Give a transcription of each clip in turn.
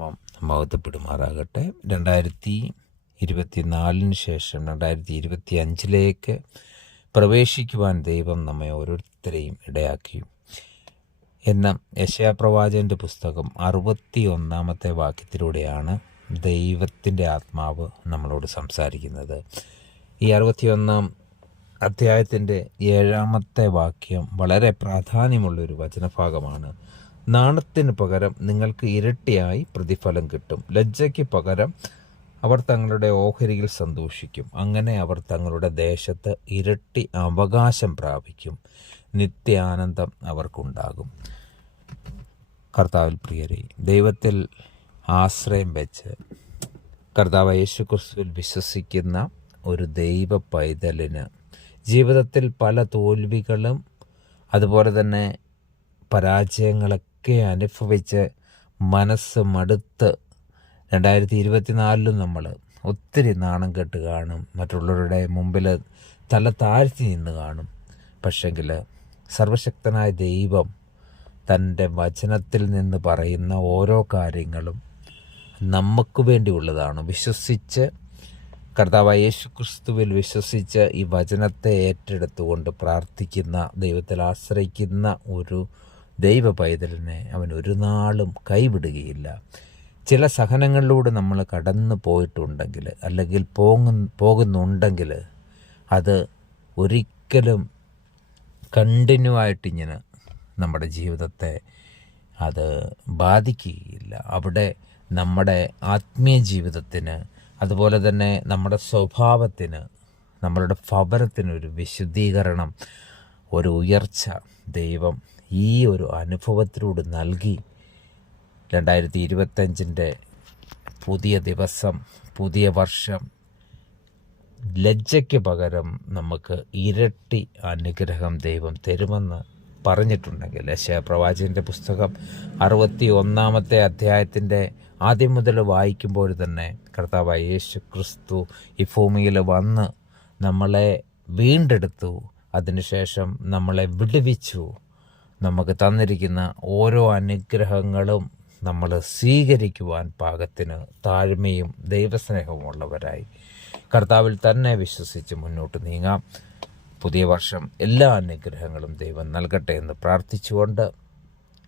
നാമം മഹത്വപ്പെടുമാറാകട്ടെ. 2024 ശേഷം 2025 പ്രവേശിക്കുവാൻ ദൈവം നമ്മെ ഓരോരുത്തരെയും ഇടയാക്കി എന്ന യെശയ്യാപ്രവാചകന്റെ പുസ്തകം 61 വാക്യത്തിലൂടെയാണ് ദൈവത്തിൻ്റെ ആത്മാവ് നമ്മളോട് സംസാരിക്കുന്നത്. ഈ 61 അധ്യായത്തിൻ്റെ 7 വാക്യം വളരെ പ്രാധാന്യമുള്ളൊരു വചനഭാഗമാണ്. നാണത്തിന് പകരം നിങ്ങൾക്ക് ഇരട്ടിയായി പ്രതിഫലം കിട്ടും, ലജ്ജയ്ക്ക് പകരം അവർ തങ്ങളുടെ ഓഹരിയിൽ സന്തോഷിക്കും, അങ്ങനെ അവർ തങ്ങളുടെ ദേശത്ത് ഇരട്ടി അവകാശം പ്രാപിക്കും, നിത്യാനന്ദം അവർക്കുണ്ടാകും. കർത്താവിൽ പ്രിയരെ, ദൈവത്തിൽ ആശ്രയം വെച്ച് കർത്താവ് യേശുക്രിസ്തുവിൽ വിശ്വസിക്കുന്ന ഒരു ദൈവ പൈതലിന് ജീവിതത്തിൽ പല തോൽവികളും അതുപോലെ തന്നെ പരാജയങ്ങളൊക്കെ അനുഭവിച്ച് മനസ്സ് മടുത്ത് 2024 നമ്മൾ ഒത്തിരി നാണം കെട്ട് കാണും, മറ്റുള്ളവരുടെ മുമ്പിൽ തല താഴ്ത്തി നിന്ന് കാണും. പക്ഷെങ്കിൽ സർവശക്തനായ ദൈവം തൻ്റെ വചനത്തിൽ നിന്ന് പറയുന്ന ഓരോ കാര്യങ്ങളും നമുക്ക് വേണ്ടിയുള്ളതാണ്. വിശ്വസിച്ച് കർത്താവായ യേശുക്രിസ്തുവിൽ വിശ്വസിച്ച് ഈ വചനത്തെ ഏറ്റെടുത്തുകൊണ്ട് പ്രാർത്ഥിക്കുന്ന, ദൈവത്തിൽ ആശ്രയിക്കുന്ന ഒരു ദൈവ പൈതലിനെ അവൻ ഒരു നാളും കൈവിടുകയില്ല. ചില സഹനങ്ങളിലൂടെ നമ്മൾ കടന്നു പോയിട്ടുണ്ടെങ്കിൽ അല്ലെങ്കിൽ പോകുന്നുണ്ടെങ്കിൽ അത് ഒരിക്കലും കണ്ടിന്യൂ ആയിട്ടിങ്ങനെ നമ്മുടെ ജീവിതത്തെ അത് ബാധിക്കുകയില്ല. അവിടെ നമ്മുടെ ആത്മീയ ജീവിതത്തിന് അതുപോലെ തന്നെ നമ്മുടെ സ്വഭാവത്തിന്, നമ്മളുടെ ഭവനത്തിനൊരു വിശുദ്ധീകരണം, ഒരു ഉയർച്ച ദൈവം ഈ ഒരു അനുഭവത്തിലൂടെ നൽകി 2025 പുതിയ ദിവസം, പുതിയ വർഷം ലജ്ജയ്ക്ക് പകരം നമുക്ക് ഇരട്ടി അനുഗ്രഹം ദൈവം തരുമെന്ന് പറഞ്ഞിട്ടുണ്ടെങ്കിൽ യെശയ്യാപ്രവാചകന്റെ പുസ്തകം 61 അധ്യായത്തിൻ്റെ ആദ്യം മുതൽ വായിക്കുമ്പോൾ തന്നെ കർത്താവായ യേശു ക്രിസ്തു ഈ ഭൂമിയിൽ വന്ന് നമ്മളെ വീണ്ടെടുത്തു, അതിനുശേഷം നമ്മളെ വിടുവിച്ചു. നമുക്ക് തന്നിരിക്കുന്ന ഓരോ അനുഗ്രഹങ്ങളും നമ്മൾ സ്വീകരിക്കുവാൻ പാകത്തിന് താഴ്മയും ദൈവസ്നേഹവും ഉള്ളവരായി കർത്താവിൽ തന്നെ വിശ്വസിച്ച് മുന്നോട്ട് നീങ്ങാം. പുതിയ വർഷം എല്ലാ അനുഗ്രഹങ്ങളും ദൈവം നൽകട്ടെ എന്ന് പ്രാർത്ഥിച്ചുകൊണ്ട്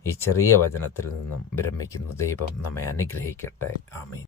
ഈ ചെറിയ വചനത്തിൽ നിന്നും വിരമിക്കുന്നു. ദൈവം നമ്മെ അനുഗ്രഹിക്കട്ടെ. ആമീൻ.